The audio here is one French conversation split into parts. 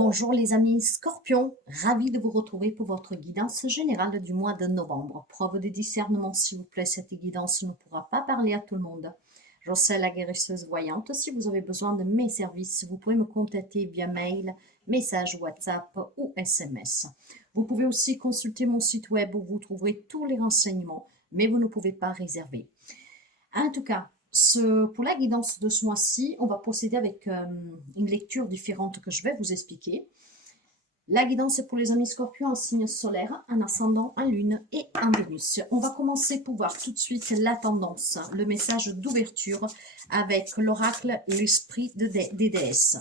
Bonjour les amis Scorpions, ravi de vous retrouver pour votre guidance générale du mois de novembre. Preuve de discernement s'il vous plaît, cette guidance ne pourra pas parler à tout le monde. Je suis la guérisseuse voyante. Si vous avez besoin de mes services, vous pouvez me contacter via mail, message WhatsApp ou SMS. Vous pouvez aussi consulter mon site web où vous trouverez tous les renseignements, mais vous ne pouvez pas réserver. En tout cas, pour la guidance de ce mois-ci, on va procéder avec une lecture différente que je vais vous expliquer. La guidance est pour les amis Scorpions en signe solaire, en ascendant, en lune et en Vénus. On va commencer pour voir tout de suite la tendance, le message d'ouverture avec l'oracle, l'esprit des déesses.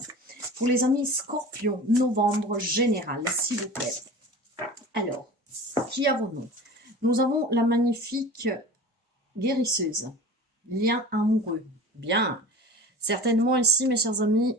Pour les amis Scorpions, novembre général, s'il vous plaît. Alors, qui avons-nous? Nous avons la magnifique guérisseuse. Lien amoureux. Bien. Certainement ici, mes chers amis,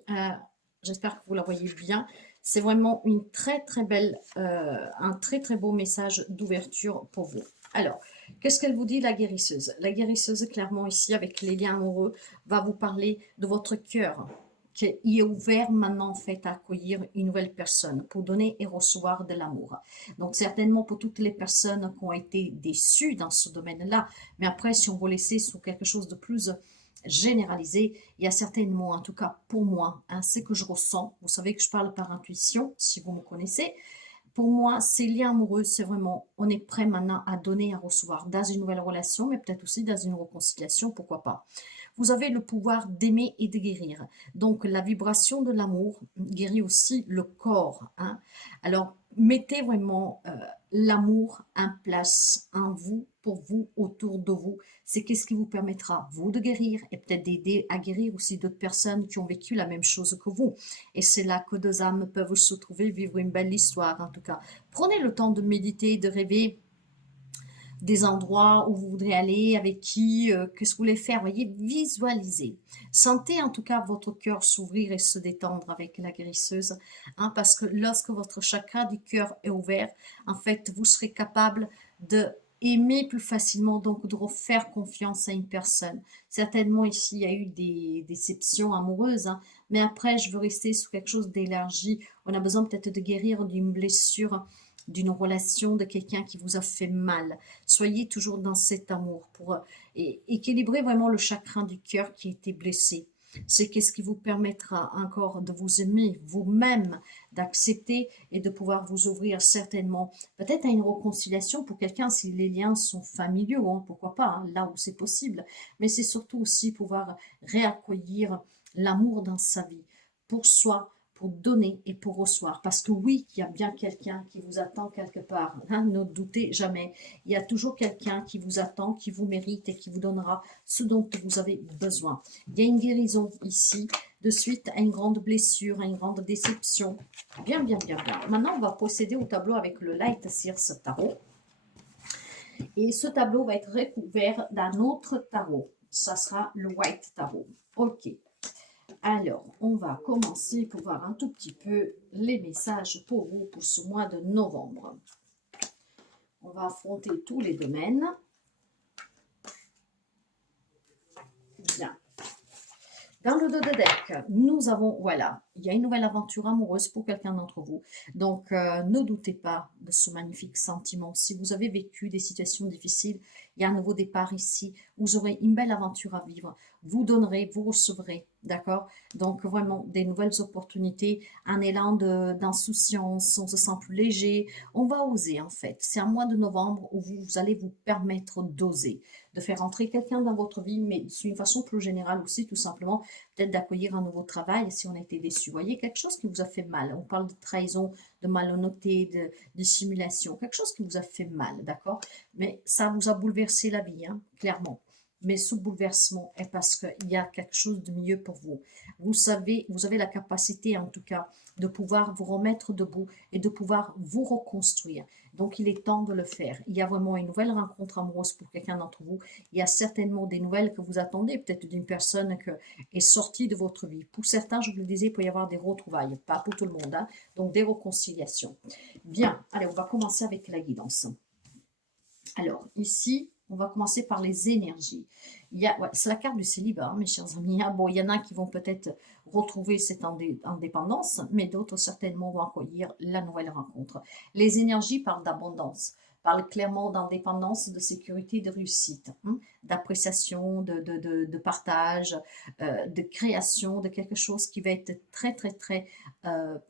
j'espère que vous la voyez bien. C'est vraiment une très très belle, un très très beau message d'ouverture pour vous. Alors, qu'est-ce qu'elle vous dit, la guérisseuse? La guérisseuse, clairement ici, avec les liens amoureux, va vous parler de votre cœur, qui est ouvert maintenant en fait à accueillir une nouvelle personne pour donner et recevoir de l'amour. Donc certainement pour toutes les personnes qui ont été déçues dans ce domaine-là, mais après si on veut laisser sur quelque chose de plus généralisé, il y a certainement, en tout cas pour moi, hein, c'est que je ressens, vous savez que je parle par intuition, si vous me connaissez, pour moi, ces liens amoureux, c'est vraiment, on est prêt maintenant à donner, à recevoir dans une nouvelle relation, mais peut-être aussi dans une réconciliation, pourquoi pas. Vous avez le pouvoir d'aimer et de guérir. Donc, la vibration de l'amour guérit aussi le corps. Hein. Alors, mettez vraiment l'amour en place en vous, pour vous, autour de vous. C'est qu'est-ce qui vous permettra, vous, de guérir et peut-être d'aider à guérir aussi d'autres personnes qui ont vécu la même chose que vous. Et c'est là que deux âmes peuvent se trouver, vivre une belle histoire, en tout cas. Prenez le temps de méditer, de rêver des endroits où vous voudrez aller, avec qui, qu'est-ce que vous voulez faire, voyez, visualisez. Sentez en tout cas votre cœur s'ouvrir et se détendre avec la guérisseuse, hein, parce que lorsque votre chakra du cœur est ouvert, en fait, vous serez capable de aimer plus facilement, donc de refaire confiance à une personne. Certainement ici, il y a eu des déceptions amoureuses, hein, mais après, je veux rester sur quelque chose d'élargi. On a besoin peut-être de guérir d'une blessure, d'une relation, de quelqu'un qui vous a fait mal. Soyez toujours dans cet amour pour équilibrer vraiment le chakra du cœur qui a été blessé. C'est qu'est-ce qui vous permettra encore de vous aimer vous-même, d'accepter et de pouvoir vous ouvrir certainement peut-être à une réconciliation pour quelqu'un si les liens sont familiaux, hein, pourquoi pas, hein, là où c'est possible. Mais c'est surtout aussi pouvoir réaccueillir l'amour dans sa vie, pour soi, pour donner et pour recevoir. Parce que oui, il y a bien quelqu'un qui vous attend quelque part. Hein, ne doutez jamais. Il y a toujours quelqu'un qui vous attend, qui vous mérite et qui vous donnera ce dont vous avez besoin. Il y a une guérison ici, de suite à une grande blessure, à une grande déception. Bien, bien, bien, bien. Maintenant, on va procéder au tableau avec le Light Seers Tarot. Et ce tableau va être recouvert d'un autre tarot. Ça sera le White Tarot. Ok. Alors, on va commencer pour voir un tout petit peu les messages pour vous pour ce mois de novembre. On va affronter tous les domaines. Bien. Dans le dos de deck, nous avons, voilà, il y a une nouvelle aventure amoureuse pour quelqu'un d'entre vous. Donc, ne doutez pas de ce magnifique sentiment. Si vous avez vécu des situations difficiles, il y a un nouveau départ ici. Vous aurez une belle aventure à vivre. Vous donnerez, vous recevrez, d'accord? Donc, vraiment, des nouvelles opportunités, un élan d'insouciance, on se sent plus léger. On va oser, en fait. C'est un mois de novembre où vous allez vous permettre d'oser, de faire entrer quelqu'un dans votre vie, mais d'une façon plus générale aussi, tout simplement, peut-être d'accueillir un nouveau travail si on a été déçu. Vous voyez, quelque chose qui vous a fait mal. On parle de trahison, de malhonnêteté, de dissimulation, quelque chose qui vous a fait mal, d'accord? Mais ça vous a bouleversé la vie, hein, clairement. Mais ce bouleversement est parce qu'il y a quelque chose de mieux pour vous. Vous savez, vous avez la capacité en tout cas de pouvoir vous remettre debout et de pouvoir vous reconstruire. Donc il est temps de le faire. Il y a vraiment une nouvelle rencontre amoureuse pour quelqu'un d'entre vous. Il y a certainement des nouvelles que vous attendez, peut-être d'une personne qui est sortie de votre vie. Pour certains, je vous le disais, il peut y avoir des retrouvailles, pas pour tout le monde, hein, donc des réconciliations. Bien, allez, on va commencer avec la guidance. Alors, ici, On va commencer par les énergies. Ouais, c'est la carte du célibat, hein, mes chers amis. Ah, bon, il y en a qui vont peut-être retrouver cette indépendance, mais d'autres certainement vont accueillir la nouvelle rencontre. Les énergies parlent d'abondance, parlent clairement d'indépendance, de sécurité, de réussite, hein, d'appréciation, de partage, de création, de quelque chose qui va être très, très, très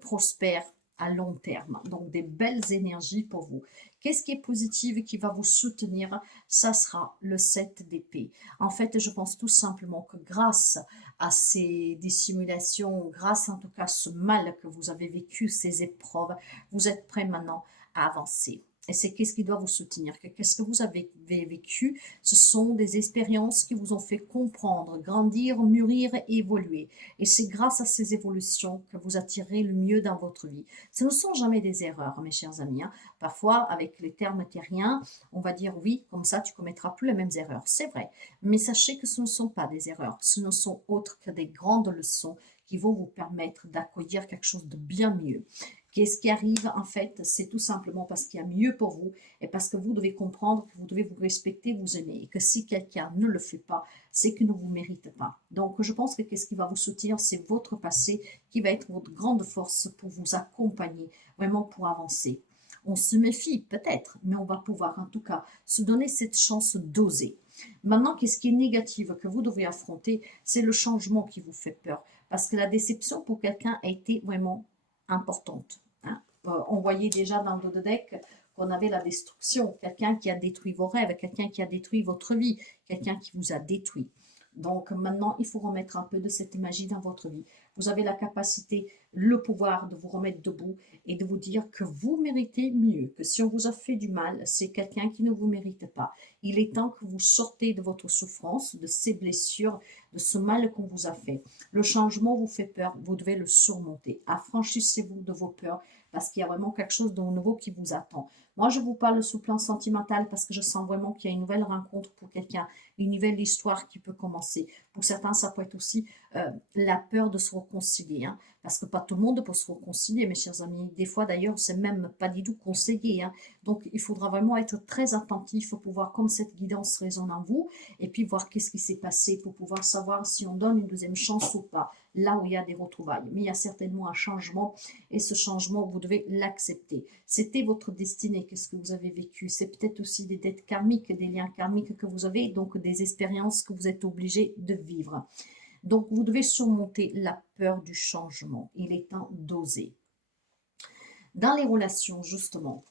prospère à long terme. Donc, des belles énergies pour vous. Qu'est-ce qui est positif et qui va vous soutenir? Ça sera le 7 d'épée. En fait, je pense tout simplement que grâce à ces dissimulations, grâce en tout cas à ce mal que vous avez vécu, ces épreuves, vous êtes prêt maintenant à avancer. Et c'est qu'est-ce qui doit vous soutenir? Qu'est-ce que vous avez vécu? Ce sont des expériences qui vous ont fait comprendre, grandir, mûrir et évoluer. Et c'est grâce à ces évolutions que vous attirez le mieux dans votre vie. Ce ne sont jamais des erreurs, mes chers amis, hein. Parfois, avec les termes terriens, on va dire oui, comme ça tu commettras plus les mêmes erreurs. C'est vrai. Mais sachez que ce ne sont pas des erreurs. Ce ne sont autres que des grandes leçons qui vont vous permettre d'accueillir quelque chose de bien mieux. Qu'est-ce qui arrive en fait? C'est tout simplement parce qu'il y a mieux pour vous et parce que vous devez comprendre que vous devez vous respecter, vous aimer et que si quelqu'un ne le fait pas, c'est qu'il ne vous mérite pas. Donc je pense que qu'est-ce qui va vous soutenir, c'est votre passé qui va être votre grande force pour vous accompagner, vraiment pour avancer. On se méfie peut-être, mais on va pouvoir en tout cas se donner cette chance d'oser. Maintenant, qu'est-ce qui est négatif que vous devez affronter? C'est le changement qui vous fait peur. Parce que la déception pour quelqu'un a été vraiment importante, hein. On voyait déjà dans le deck qu'on avait la destruction, quelqu'un qui a détruit vos rêves, quelqu'un qui a détruit votre vie, quelqu'un qui vous a détruit. Donc maintenant, il faut remettre un peu de cette magie dans votre vie. Vous avez la capacité, le pouvoir de vous remettre debout et de vous dire que vous méritez mieux, que si on vous a fait du mal, c'est quelqu'un qui ne vous mérite pas. Il est temps que vous sortez de votre souffrance, de ces blessures, de ce mal qu'on vous a fait. Le changement vous fait peur, vous devez le surmonter. Affranchissez-vous de vos peurs parce qu'il y a vraiment quelque chose de nouveau qui vous attend. Moi, je vous parle sous plan sentimental parce que je sens vraiment qu'il y a une nouvelle rencontre pour quelqu'un, une nouvelle histoire qui peut commencer. Pour certains, ça peut être aussi la peur de se réconcilier, hein, parce que pas tout le monde peut se réconcilier, mes chers amis. Des fois, d'ailleurs, c'est même pas du tout conseillé, hein. Donc, il faudra vraiment être très attentif pour pouvoir, comme cette guidance résonne en vous, et puis voir qu'est-ce qui s'est passé pour pouvoir savoir si on donne une deuxième chance ou pas, là où il y a des retrouvailles. Mais il y a certainement un changement, et ce changement, vous devez l'accepter. C'était votre destinée, qu'est-ce que vous avez vécu. C'est peut-être aussi des dettes karmiques, des liens karmiques que vous avez, donc des expériences que vous êtes obligé de vivre. Donc, vous devez surmonter la peur du changement. Il est temps d'oser. Dans les relations, justement,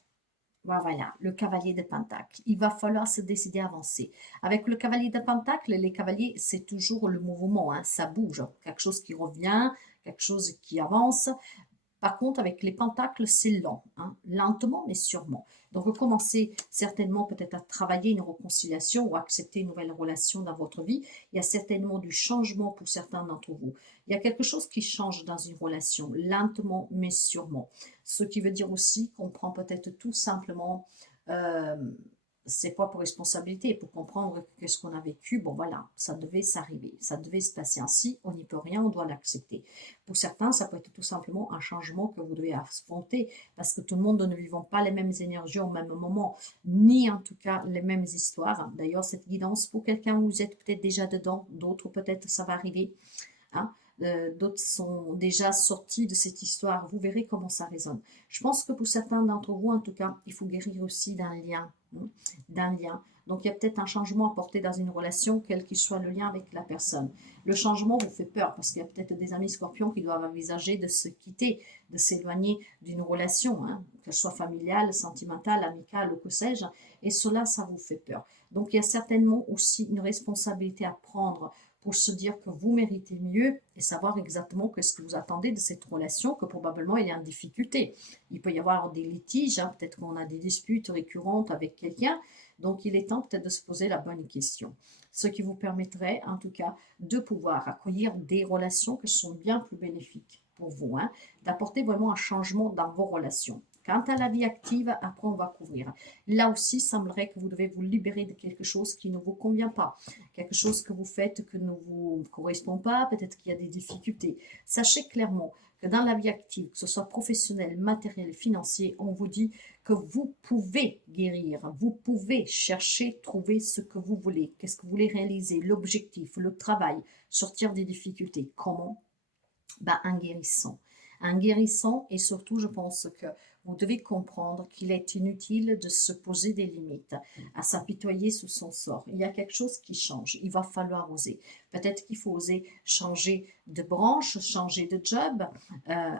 voilà, le cavalier de Pentacle. Il va falloir se décider à avancer. Avec le cavalier de Pentacle, les cavaliers, c'est toujours le mouvement, hein, ça bouge. Quelque chose qui revient, quelque chose qui avance. Par contre, avec les pentacles, c'est lent, hein, lentement mais sûrement. Donc, commencez certainement peut-être à travailler une réconciliation ou accepter une nouvelle relation dans votre vie. Il y a certainement du changement pour certains d'entre vous. Il y a quelque chose qui change dans une relation, lentement mais sûrement. Ce qui veut dire aussi qu'on prend peut-être tout simplement euh, ses propres responsabilités pour comprendre qu'est-ce qu'on a vécu. Bon, voilà, ça devait s'arriver, ça devait se passer ainsi, on n'y peut rien, on doit l'accepter. Pour certains, ça peut être tout simplement un changement que vous devez affronter parce que tout le monde ne vivons pas les mêmes énergies au même moment, ni en tout cas les mêmes histoires. D'ailleurs, cette guidance, pour quelqu'un, vous êtes peut-être déjà dedans, d'autres peut-être ça va arriver, hein. D'autres sont déjà sortis de cette histoire. Vous verrez comment ça résonne. Je pense que pour certains d'entre vous, en tout cas, il faut guérir aussi d'un lien, hein, d'un lien. Donc, il y a peut-être un changement à porter dans une relation, quel qu'il soit le lien avec la personne. Le changement vous fait peur parce qu'il y a peut-être des amis scorpions qui doivent envisager de se quitter, de s'éloigner d'une relation, hein, qu'elle soit familiale, sentimentale, amicale ou que sais-je. Et cela, ça vous fait peur. Donc, il y a certainement aussi une responsabilité à prendre pour se dire que vous méritez mieux et savoir exactement ce que vous attendez de cette relation, que probablement il est en difficulté. Il peut y avoir des litiges, hein, peut-être qu'on a des disputes récurrentes avec quelqu'un, donc il est temps peut-être de se poser la bonne question. Ce qui vous permettrait en tout cas de pouvoir accueillir des relations qui sont bien plus bénéfiques pour vous, hein, d'apporter vraiment un changement dans vos relations. Quant à la vie active, après on va couvrir. Là aussi, il semblerait que vous devez vous libérer de quelque chose qui ne vous convient pas, quelque chose que vous faites que ne vous correspond pas, peut-être qu'il y a des difficultés. Sachez clairement que dans la vie active, que ce soit professionnel, matériel, financier, on vous dit que vous pouvez guérir, vous pouvez chercher, trouver ce que vous voulez, qu'est-ce que vous voulez réaliser, l'objectif, le travail, sortir des difficultés. Comment? Ben, en guérissant. En guérissant, et surtout, je pense que vous devez comprendre qu'il est inutile de se poser des limites, à s'apitoyer sous son sort. Il y a quelque chose qui change, il va falloir oser. Peut-être qu'il faut oser changer de branche, changer de job,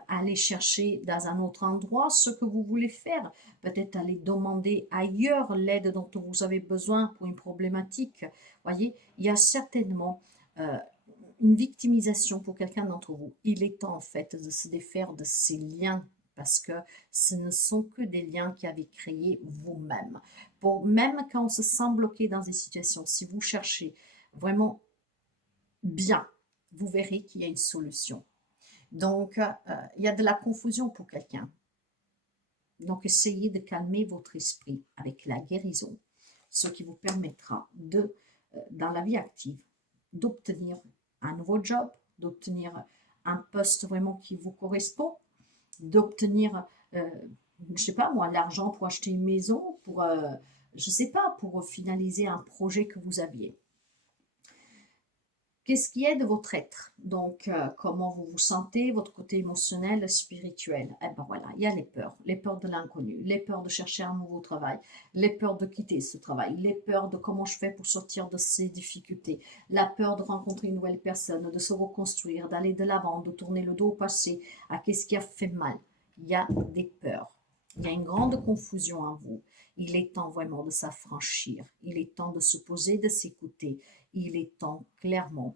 aller chercher dans un autre endroit ce que vous voulez faire. Peut-être aller demander ailleurs l'aide dont vous avez besoin pour une problématique. Voyez, il y a certainement une victimisation pour quelqu'un d'entre vous. Il est temps en fait de se défaire de ces liens parce que ce ne sont que des liens qui avez créé vous-même. Pour même quand on se sent bloqué dans des situations, si vous cherchez vraiment bien, vous verrez qu'il y a une solution. Donc, il y a de la confusion pour quelqu'un. Donc, essayez de calmer votre esprit avec la guérison, ce qui vous permettra de, dans la vie active, d'obtenir un nouveau job, d'obtenir un poste vraiment qui vous correspond, d'obtenir, je ne sais pas moi, l'argent pour acheter une maison, pour, je ne sais pas, pour finaliser un projet que vous aviez. Qu'est-ce qui est de votre être? Donc, comment vous vous sentez, votre côté émotionnel, spirituel? Eh ben voilà, il y a les peurs de l'inconnu, les peurs de chercher un nouveau travail, les peurs de quitter ce travail, les peurs de comment je fais pour sortir de ces difficultés, la peur de rencontrer une nouvelle personne, de se reconstruire, d'aller de l'avant, de tourner le dos au passé, à qu'est-ce qui a fait mal. Il y a des peurs. Il y a une grande confusion en vous. Il est temps vraiment de s'affranchir. Il est temps de se poser, de s'écouter. Il est temps clairement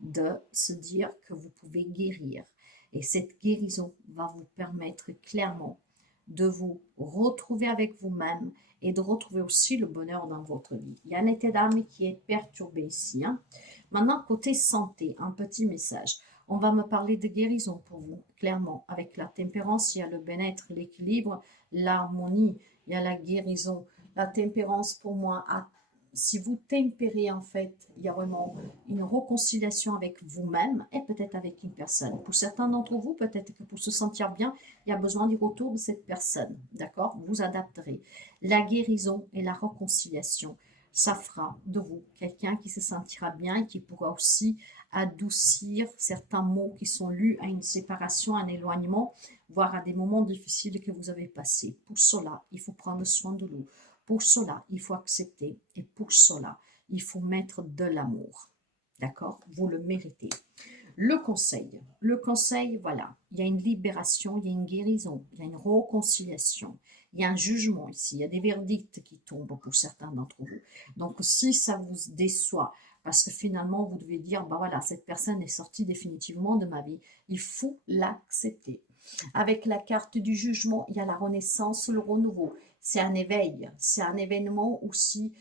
de se dire que vous pouvez guérir. Et cette guérison va vous permettre clairement de vous retrouver avec vous-même et de retrouver aussi le bonheur dans votre vie. Il y a un état d'âme qui est perturbé ici. Maintenant, côté santé, un petit message. On va me parler de guérison pour vous, clairement. Avec la tempérance, il y a le bien-être, l'équilibre, l'harmonie, il y a la guérison. La tempérance, pour moi, si vous tempérez, en fait, il y a vraiment une réconciliation avec vous-même et peut-être avec une personne. Pour certains d'entre vous, peut-être que pour se sentir bien, il y a besoin du retour de cette personne. D'accord? Vous adapterez. La guérison et la réconciliation, ça fera de vous quelqu'un qui se sentira bien et qui pourra aussi adoucir certains mots qui sont lus à une séparation, un éloignement, voire à des moments difficiles que vous avez passés. Pour cela, il faut prendre soin de vous. Pour cela, il faut accepter et pour cela, il faut mettre de l'amour. D'accord? Vous le méritez. Le conseil, voilà, il y a une libération, il y a une guérison, il y a une réconciliation, il y a un jugement ici, il y a des verdicts qui tombent pour certains d'entre vous. Donc, si ça vous déçoit, parce que finalement, vous devez dire, bah voilà, cette personne est sortie définitivement de ma vie, il faut l'accepter. Avec la carte du jugement, il y a la renaissance, le renouveau. C'est un éveil, c'est un événement aussi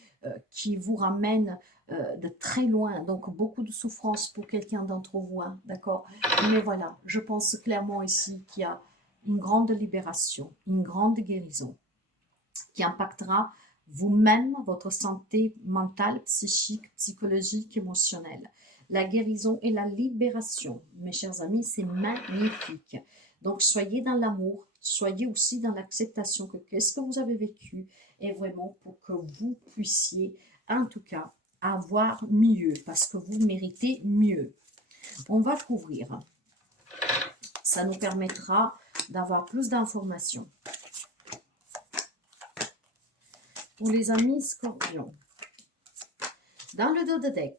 qui vous ramène de très loin, donc beaucoup de souffrance pour quelqu'un d'entre vous, hein, d'accord? Mais voilà, je pense clairement ici qu'il y a une grande libération, une grande guérison qui impactera vous-même, votre santé mentale, psychique, psychologique, émotionnelle. La guérison et la libération, mes chers amis, c'est magnifique. Donc, soyez dans l'amour, soyez aussi dans l'acceptation que qu'est-ce que vous avez vécu est vraiment pour que vous puissiez, en tout cas, avoir mieux, parce que vous méritez mieux. On va couvrir. Ça nous permettra d'avoir plus d'informations. Pour les amis scorpions, dans le dos de deck,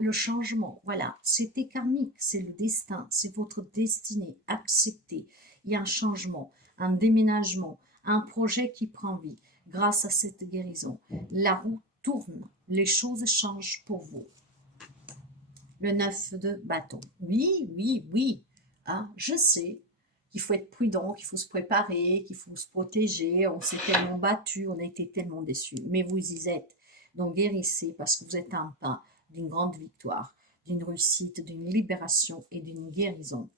le changement, voilà, c'était karmique, c'est le destin, c'est votre destinée, acceptez. Il y a un changement, un déménagement, un projet qui prend vie grâce à cette guérison. La roue tourne, les choses changent pour vous. Le 9 de bâton, oui, je sais qu'il faut être prudent, qu'il faut se préparer, qu'il faut se protéger, on s'est tellement battu, on a été tellement déçus, mais vous y êtes. Donc guérissez parce que vous êtes un pas d'une grande victoire, d'une réussite, d'une libération et d'une guérison.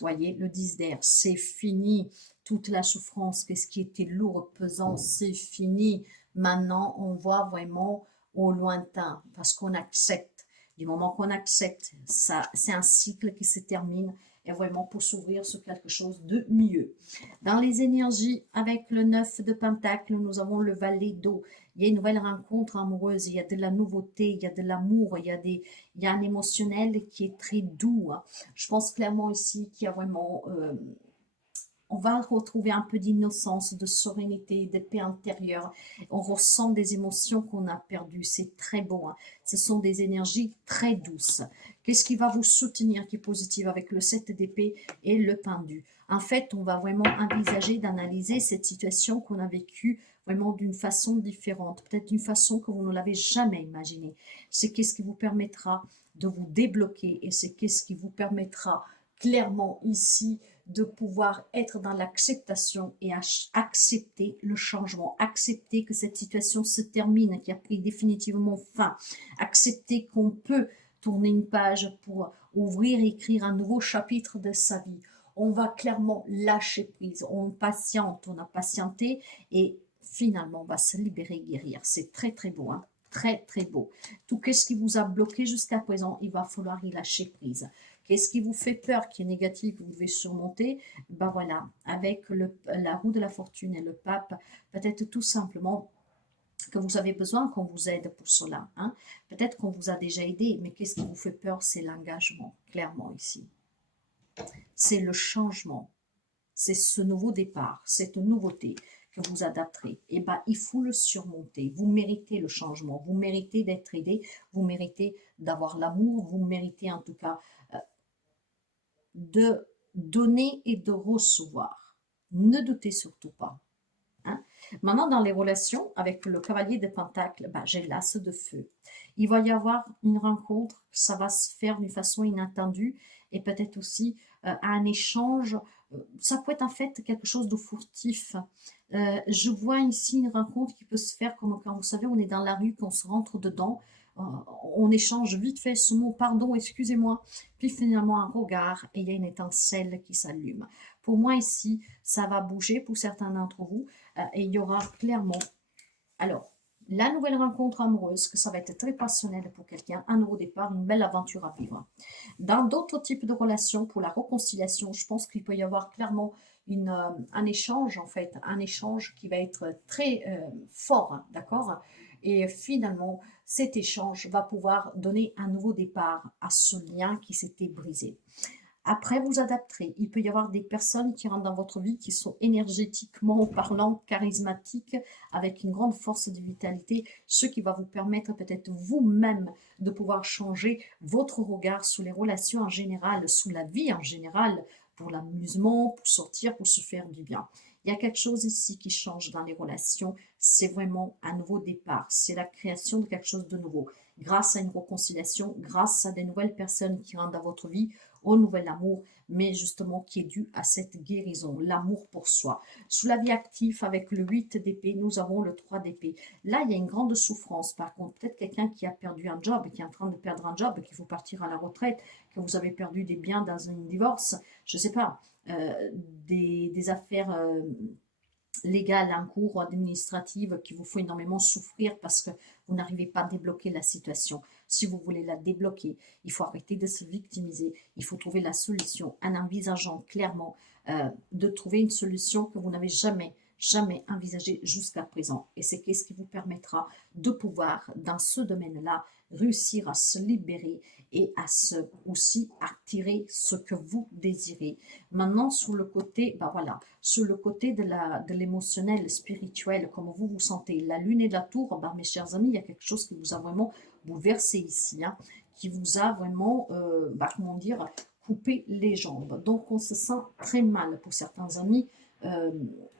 Voyez, le 10 d'air, c'est fini. Toute la souffrance, qu'est-ce qui était lourd, pesant, c'est fini. Maintenant, on voit vraiment au lointain parce qu'on accepte. Du moment qu'on accepte, ça, c'est un cycle qui se termine et vraiment pour s'ouvrir sur quelque chose de mieux. Dans les énergies, avec le 9 de Pentacle, nous avons le valet d'eau. Il y a une nouvelle rencontre amoureuse, il y a de la nouveauté, il y a de l'amour, il y a un émotionnel qui est très doux. Je pense clairement ici qu'il y a vraiment on va retrouver un peu d'innocence, de sérénité, de paix intérieure. On ressent des émotions qu'on a perdues. C'est très beau. Hein. Ce sont des énergies très douces. Qu'est-ce qui va vous soutenir qui est positif avec le 7 d'épée et le pendu? En fait, on va vraiment envisager d'analyser cette situation qu'on a vécue vraiment d'une façon différente, peut-être d'une façon que vous ne l'avez jamais imaginée. C'est qu'est-ce qui vous permettra de vous débloquer et c'est qu'est-ce qui vous permettra clairement ici de pouvoir être dans l'acceptation et accepter le changement, accepter que cette situation se termine, qui a pris définitivement fin, accepter qu'on peut tourner une page pour ouvrir et écrire un nouveau chapitre de sa vie. On va clairement lâcher prise, on patiente, on a patienté et finalement on va se libérer, guérir. C'est très très beau, hein? Très très beau. Tout ce qui vous a bloqué jusqu'à présent, il va falloir y lâcher prise. Qu'est-ce qui vous fait peur, qui est négatif, que vous devez surmonter? Ben voilà, avec la roue de la fortune et le pape, peut-être tout simplement que vous avez besoin qu'on vous aide pour cela. Hein. Peut-être qu'on vous a déjà aidé, mais qu'est-ce qui vous fait peur? C'est l'engagement, clairement ici. C'est le changement, c'est ce nouveau départ, cette nouveauté que vous adapterez. Et ben, il faut le surmonter. Vous méritez le changement, vous méritez d'être aidé, vous méritez d'avoir l'amour, vous méritez en tout cas de donner et de recevoir. Ne doutez surtout pas. Hein. Maintenant, dans les relations avec le cavalier de Pentacle, ben, j'ai l'as de feu. Il va y avoir une rencontre, ça va se faire d'une façon inattendue et peut-être aussi un échange. Ça peut être en fait quelque chose de furtif. Je vois ici une rencontre qui peut se faire comme quand vous savez, on est dans la rue, qu'on se rentre dedans, on échange vite fait ce mot pardon, excusez-moi, puis finalement un regard et il y a une étincelle qui s'allume. Pour moi ici, ça va bouger pour certains d'entre vous et il y aura clairement, alors, la nouvelle rencontre amoureuse, que ça va être très passionnel pour quelqu'un, un nouveau départ, une belle aventure à vivre. Dans d'autres types de relations, pour la réconciliation, je pense qu'il peut y avoir clairement un échange, en fait, un échange qui va être très fort, hein, d'accord? Et finalement, cet échange va pouvoir donner un nouveau départ à ce lien qui s'était brisé. Après, vous adapterez. Il peut y avoir des personnes qui rentrent dans votre vie qui sont énergétiquement parlant, charismatiques, avec une grande force de vitalité, ce qui va vous permettre peut-être vous-même de pouvoir changer votre regard sur les relations en général, sur la vie en général, pour l'amusement, pour sortir, pour se faire du bien. Il y a quelque chose ici qui change dans les relations, c'est vraiment un nouveau départ, c'est la création de quelque chose de nouveau. Grâce à une réconciliation, grâce à des nouvelles personnes qui rentrent dans votre vie, au nouvel amour, mais justement qui est dû à cette guérison, l'amour pour soi. Sous la vie active, avec le 8 d'épée, nous avons le 3 d'épée. Là, il y a une grande souffrance. Par contre, peut-être quelqu'un qui a perdu un job, qui est en train de perdre un job, qu'il faut partir à la retraite, que vous avez perdu des biens dans un divorce, je ne sais pas, des affaires légales en cours ou administratives qui vous font énormément souffrir parce que vous n'arrivez pas à débloquer la situation. Si vous voulez la débloquer, il faut arrêter de se victimiser, il faut trouver la solution en envisageant clairement de trouver une solution que vous n'avez jamais envisagée jusqu'à présent. Et c'est ce qui vous permettra de pouvoir, dans ce domaine-là, réussir à se libérer et à aussi attirer ce que vous désirez. Maintenant, sur le côté, ben voilà, sur le côté de l'émotionnel, spirituel, comment vous vous sentez, la lune et la tour, ben mes chers amis, il y a quelque chose qui vous a vraiment bouleversé ici, hein, qui vous a vraiment, comment dire, coupé les jambes. Donc, on se sent très mal pour certains amis.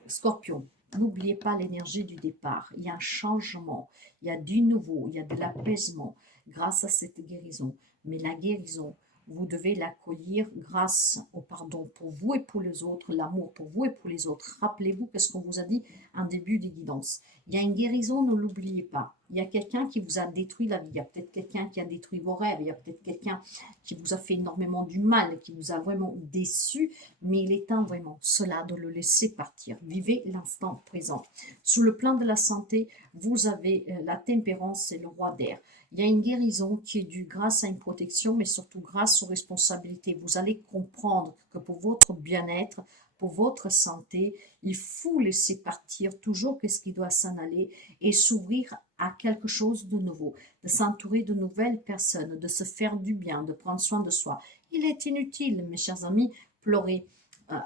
Scorpion, n'oubliez pas l'énergie du départ. Il y a un changement, il y a du nouveau, il y a de l'apaisement grâce à cette guérison. Mais la guérison, vous devez l'accueillir grâce au pardon pour vous et pour les autres, l'amour pour vous et pour les autres. Rappelez-vous ce qu'on vous a dit en début de guidance. Il y a une guérison, ne l'oubliez pas. Il y a quelqu'un qui vous a détruit la vie, il y a peut-être quelqu'un qui a détruit vos rêves, il y a peut-être quelqu'un qui vous a fait énormément du mal, qui vous a vraiment déçu, mais il est temps vraiment cela de le laisser partir. Vivez l'instant présent. Sous le plan de la santé, vous avez la tempérance et le roi d'air. Il y a une guérison qui est due grâce à une protection, mais surtout grâce aux responsabilités. Vous allez comprendre que pour votre bien-être, pour votre santé, il faut laisser partir toujours ce qui doit s'en aller et s'ouvrir à quelque chose de nouveau, de s'entourer de nouvelles personnes, de se faire du bien, de prendre soin de soi. Il est inutile, mes chers amis, pleurer euh,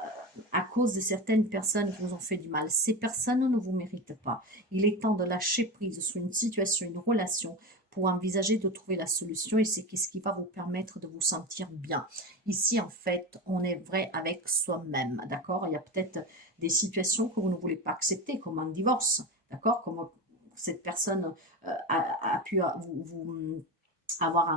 à cause de certaines personnes qui vous ont fait du mal. Ces personnes ne vous méritent pas. Il est temps de lâcher prise sur une situation, une relation, pour envisager de trouver la solution, et c'est ce qui va vous permettre de vous sentir bien. Ici, en fait, on est vrai avec soi-même, d'accord? Il y a peut-être des situations que vous ne voulez pas accepter, comme un divorce, d'accord? Comme cette personne a pu vous avoir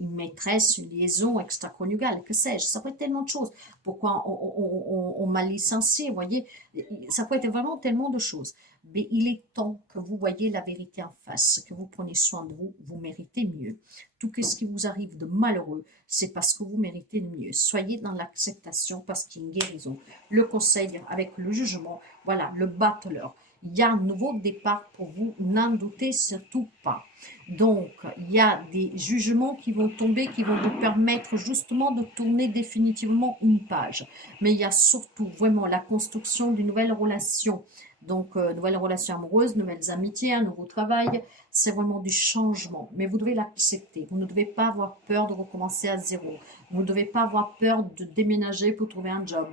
une maîtresse, une liaison extra-conjugale, que sais-je, ça peut être tellement de choses. Pourquoi on m'a licencié, vous voyez, ça peut être vraiment tellement de choses. Mais il est temps que vous voyez la vérité en face, que vous preniez soin de vous, vous méritez mieux. Tout ce qui vous arrive de malheureux, c'est parce que vous méritez mieux. Soyez dans l'acceptation parce qu'il y a une guérison. Le conseil avec le jugement, voilà, le battleur. Il y a un nouveau départ pour vous, n'en doutez surtout pas. Donc, il y a des jugements qui vont tomber, qui vont vous permettre justement de tourner définitivement une page. Mais il y a surtout vraiment la construction d'une nouvelle relation. Donc, nouvelle relation amoureuse, nouvelles amitiés, un nouveau travail, c'est vraiment du changement. Mais vous devez l'accepter. Vous ne devez pas avoir peur de recommencer à zéro. Vous ne devez pas avoir peur de déménager pour trouver un job,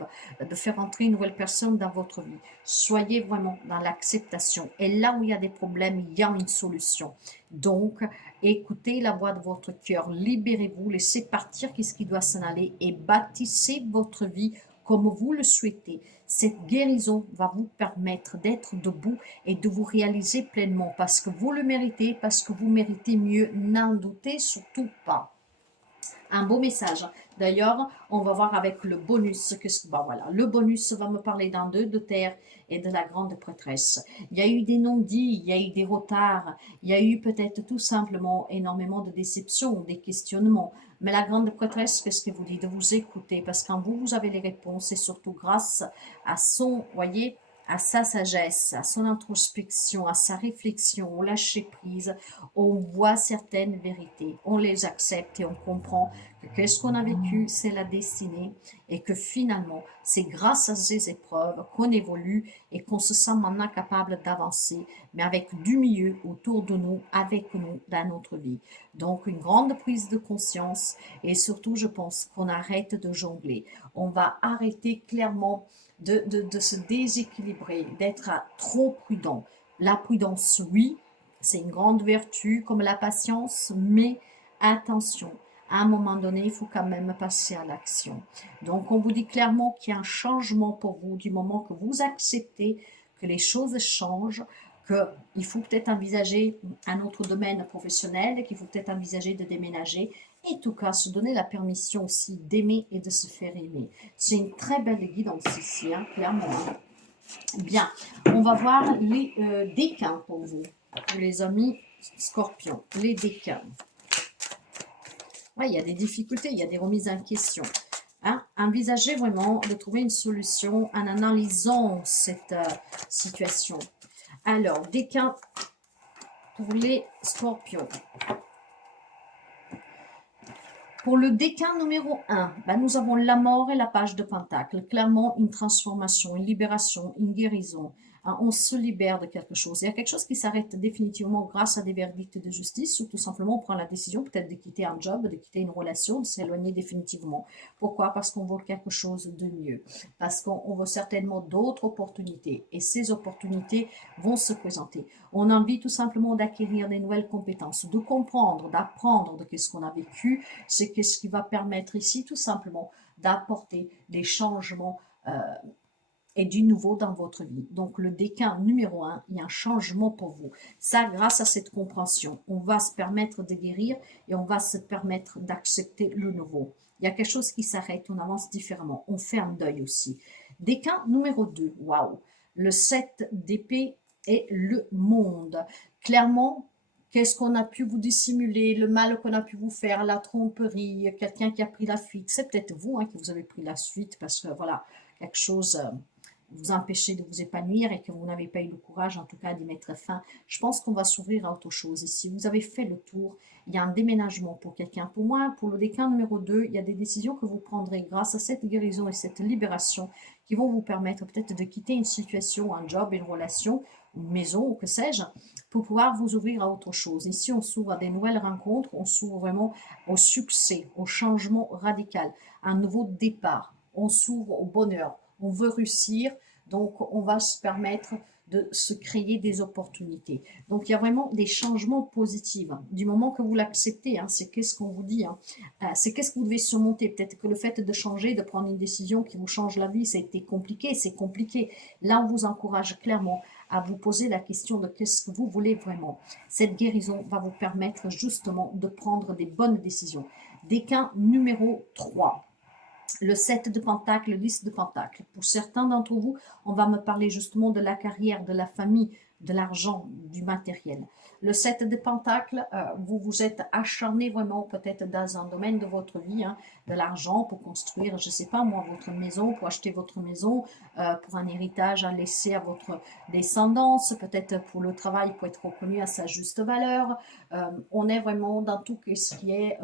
de faire entrer une nouvelle personne dans votre vie. Soyez vraiment dans l'acceptation. Et là où il y a des problèmes, il y a une solution. Donc, écoutez la voix de votre cœur, libérez-vous, laissez partir ce qui doit s'en aller et bâtissez votre vie comme vous le souhaitez. Cette guérison va vous permettre d'être debout et de vous réaliser pleinement parce que vous le méritez, parce que vous méritez mieux. N'en doutez surtout pas. Un beau message. D'ailleurs, on va voir avec le bonus. Bah voilà, le bonus va me parler d'un deux de terre et de la grande prêtresse. Il y a eu des non-dits, il y a eu des retards, il y a eu peut-être tout simplement énormément de déceptions, des questionnements. Mais la grande prêtresse, qu'est-ce qu'elle vous dit? De vous écouter, parce qu'en vous, vous avez les réponses, et surtout grâce à son, voyez, à sa sagesse, à son introspection, à sa réflexion, au lâcher prise, on voit certaines vérités, on les accepte et on comprend que qu'est-ce qu'on a vécu, c'est la destinée et que finalement, c'est grâce à ces épreuves qu'on évolue et qu'on se sent maintenant capable d'avancer, mais avec du mieux autour de nous, avec nous, dans notre vie. Donc, une grande prise de conscience et surtout, je pense qu'on arrête de jongler. On va arrêter clairement de se déséquilibrer, d'être trop prudent. La prudence, oui, c'est une grande vertu comme la patience, mais attention, à un moment donné, il faut quand même passer à l'action. Donc, on vous dit clairement qu'il y a un changement pour vous du moment que vous acceptez que les choses changent, qu'il faut peut-être envisager un autre domaine professionnel, qu'il faut peut-être envisager de déménager, et en tout cas se donner la permission aussi d'aimer et de se faire aimer. C'est une très belle guidance ici, hein, clairement. Bien, on va voir les décans pour vous, pour les amis scorpions, les décans. Ouais, il y a des difficultés, il y a des remises en question. Hein? Envisagez vraiment de trouver une solution en analysant cette situation. Alors, décans pour les scorpions. Pour le décan numéro 1, ben nous avons la mort et la page de Pentacle. Clairement, une transformation, une libération, une guérison. Hein, on se libère de quelque chose. Il y a quelque chose qui s'arrête définitivement grâce à des verdicts de justice, ou tout simplement on prend la décision peut-être de quitter un job, de quitter une relation, de s'éloigner définitivement. Pourquoi? Parce qu'on veut quelque chose de mieux. Parce qu'on veut certainement d'autres opportunités. Et ces opportunités vont se présenter. On a envie tout simplement d'acquérir des nouvelles compétences, de comprendre, d'apprendre de ce qu'on a vécu. C'est ce qui va permettre ici tout simplement d'apporter des changements et du nouveau dans votre vie. Donc le décan numéro 1, il y a un changement pour vous. Ça, grâce à cette compréhension, on va se permettre de guérir et on va se permettre d'accepter le nouveau. Il y a quelque chose qui s'arrête, on avance différemment, on fait un deuil aussi. Décan numéro 2, waouh, le 7 d'épée et le monde. Clairement, qu'est-ce qu'on a pu vous dissimuler, le mal qu'on a pu vous faire, la tromperie, quelqu'un qui a pris la fuite. C'est peut-être vous qui vous avez pris la fuite parce que voilà, quelque chose vous empêchez de vous épanouir et que vous n'avez pas eu le courage, en tout cas, d'y mettre fin. Je pense qu'on va s'ouvrir à autre chose ici. Vous avez fait le tour. Il y a un déménagement pour quelqu'un. Pour moi, pour le décan numéro 2, il y a des décisions que vous prendrez grâce à cette guérison et cette libération qui vont vous permettre peut-être de quitter une situation, un job, une relation, une maison ou que sais-je, pour pouvoir vous ouvrir à autre chose. Ici, on s'ouvre à des nouvelles rencontres, on s'ouvre vraiment au succès, au changement radical, à un nouveau départ. On s'ouvre au bonheur. On veut réussir, donc on va se permettre de se créer des opportunités. Donc il y a vraiment des changements positifs. Du moment que vous l'acceptez, c'est qu'est-ce qu'on vous dit, c'est qu'est-ce que vous devez surmonter. Peut-être que le fait de changer, de prendre une décision qui vous change la vie, c'était compliqué, c'est compliqué. Là, on vous encourage clairement à vous poser la question de qu'est-ce que vous voulez vraiment. Cette guérison va vous permettre justement de prendre des bonnes décisions. Décan numéro 3. Le 7 de Pentacle, le 10 de Pentacle. Pour certains d'entre vous, on va me parler justement de la carrière, de la famille, de l'argent, du matériel. Le 7 de Pentacle, vous vous êtes acharné vraiment peut-être dans un domaine de votre vie, de l'argent pour construire, je ne sais pas moi, votre maison, pour acheter votre maison, pour un héritage à laisser à votre descendance, peut-être pour le travail, pour être reconnu à sa juste valeur. On est vraiment dans tout ce qui est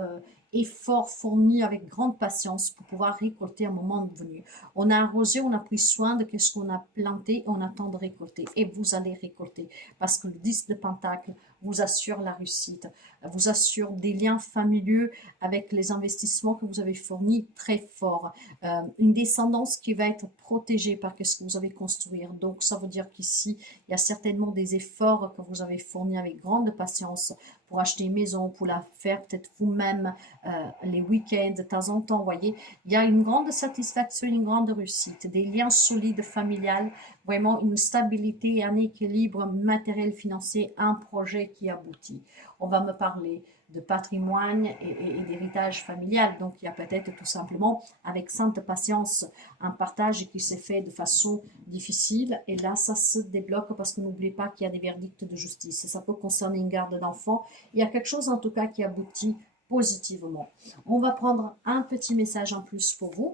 effort fourni avec grande patience pour pouvoir récolter à un moment venu. On a arrosé, on a pris soin de ce qu'on a planté, on attend de récolter. Et vous allez récolter parce que le 10 de Pentacle vous assure la réussite, vous assure des liens familiaux avec les investissements que vous avez fournis très forts, une descendance qui va être protégée par ce que vous avez construit. Donc ça veut dire qu'ici, il y a certainement des efforts que vous avez fournis avec grande patience pour acheter une maison, pour la faire peut-être vous-même, les week-ends, de temps en temps, vous voyez, il y a une grande satisfaction, une grande réussite, des liens solides familiales, vraiment une stabilité, un équilibre matériel, financier, un projet qui aboutit. On va me parler de patrimoine et d'héritage familial, donc il y a peut-être tout simplement, avec sainte patience, un partage qui s'est fait de façon difficile, et là ça se débloque parce que n'oubliez pas qu'il y a des verdicts de justice, ça peut concerner une garde d'enfants, il y a quelque chose en tout cas qui aboutit positivement. On va prendre un petit message en plus pour vous.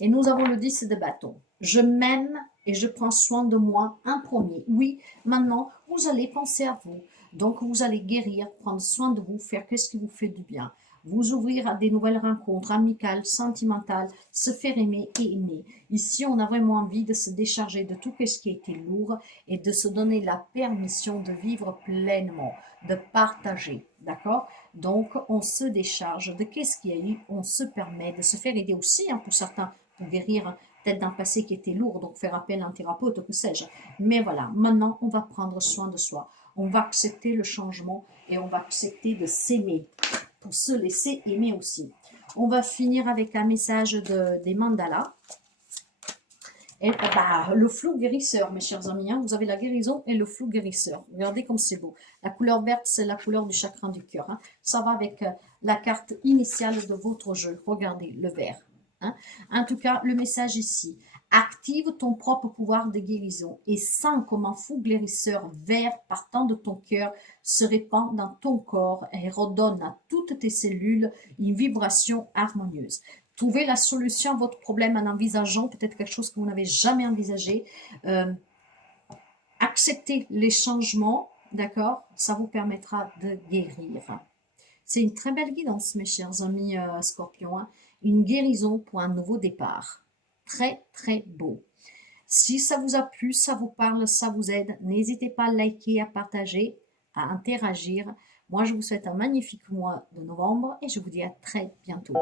Et nous avons le 10 de bâton. Je m'aime et je prends soin de moi un premier. Oui, maintenant, vous allez penser à vous. Donc, vous allez guérir, prendre soin de vous, faire ce qui vous fait du bien. Vous ouvrir à des nouvelles rencontres amicales, sentimentales, se faire aimer et aimer. Ici, on a vraiment envie de se décharger de tout ce qui a été lourd et de se donner la permission de vivre pleinement, de partager. D'accord? Donc, on se décharge de ce qu'il y a eu, on se permet de se faire aider aussi, pour certains, pour guérir peut-être d'un passé qui était lourd, donc faire appel à un thérapeute, que sais-je. Mais voilà, maintenant, on va prendre soin de soi. On va accepter le changement et on va accepter de s'aimer pour se laisser aimer aussi. On va finir avec un message des mandalas. Et le flou guérisseur, mes chers amis, vous avez la guérison et le flou guérisseur. Regardez comme c'est beau. La couleur verte, c'est la couleur du chakra du cœur. Ça va avec la carte initiale de votre jeu. Regardez, le vert. En tout cas, le message ici. Active ton propre pouvoir de guérison et sens comme un flou guérisseur vert partant de ton cœur se répand dans ton corps et redonne à toutes tes cellules une vibration harmonieuse. Trouvez la solution à votre problème en envisageant peut-être quelque chose que vous n'avez jamais envisagé. Acceptez les changements, d'accord? Ça vous permettra de guérir. C'est une très belle guidance, mes chers amis Scorpions. Une guérison pour un nouveau départ. Très, très beau. Si ça vous a plu, ça vous parle, ça vous aide, n'hésitez pas à liker, à partager, à interagir. Moi, je vous souhaite un magnifique mois de novembre et je vous dis à très bientôt.